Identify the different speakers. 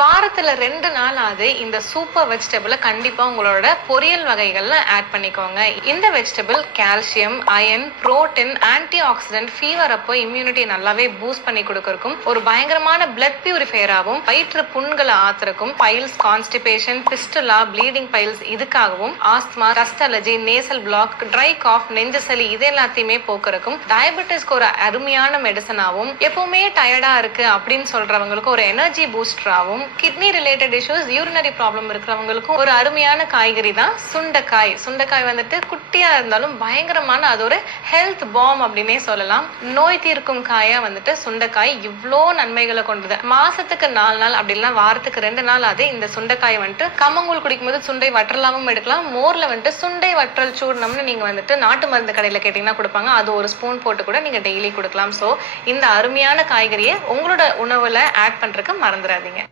Speaker 1: வாரத்தில் ரெண்டு நாள் ஆகுது இந்த சூப்பர் வெஜிடபிளை கண்டிப்பாக உங்களோட பொரியல் வகைகளில் ஆட் பண்ணிக்கோங்க. இந்த vegetable calcium iron protein antioxidant fever அப்போ இம்யூனிட்டி நல்லாவே பூஸ்ட் பண்ணி கொடுக்கறக்கும் ஒரு பயங்கரமான பிளட் பியூரிஃபையராகவும் வயிற்று புண்களை ஆத்துறக்கும் piles constipation fistula bleeding piles இதுக்காகவும் asthma dust allergy nasal block dry cough நெஞ்சு சளி இது எல்லாத்தையுமே போக்குறக்கும் டயபெட்டிஸ்க்கு ஒரு அருமையான மெடிசனாகவும் எப்பவுமே டயர்டாக இருக்கு அப்படின்னு சொல்றவங்களுக்கு ஒரு energy பூஸ்டராகவும் kidney related issues urinary problem இருக்கிறவங்களுக்கும் ஒரு அருமையான காய்கறி தான் சுண்டைக்காய். சுண்டைக்காய் வந்துட்டு குட்டியா இருந்தாலும் பயங்கரமான அது ஒரு ஹெல்த் பாம் அப்படின்னே சொல்லலாம். நோய் தீர்க்கும் காயா வந்துட்டு சுண்டைக்காய் இவ்வளோ நன்மைகளை கொண்டது. மாசத்துக்கு நாலு நாள் அப்படின்னா வாரத்துக்கு ரெண்டு நாள் அது இந்த சுண்டைக்காய் வந்துட்டு கம்மங்கூழ் குடிக்கும்போது சுண்டை வற்றலாமும் எடுக்கலாம். மோர்ல வந்துட்டு சுண்டை வற்றல் சூர்ணம்னு நீங்க வந்துட்டு நாட்டு மருந்து கடையில கேட்டீங்கன்னா கொடுப்பாங்க. அது ஒரு ஸ்பூன் போட்டு கூட நீங்க டெய்லி கொடுக்கலாம். ஸோ இந்த அருமையான காய்கறியை உங்களோட உணவுல ஆட் பண்றதுக்கு மறந்துடாதீங்க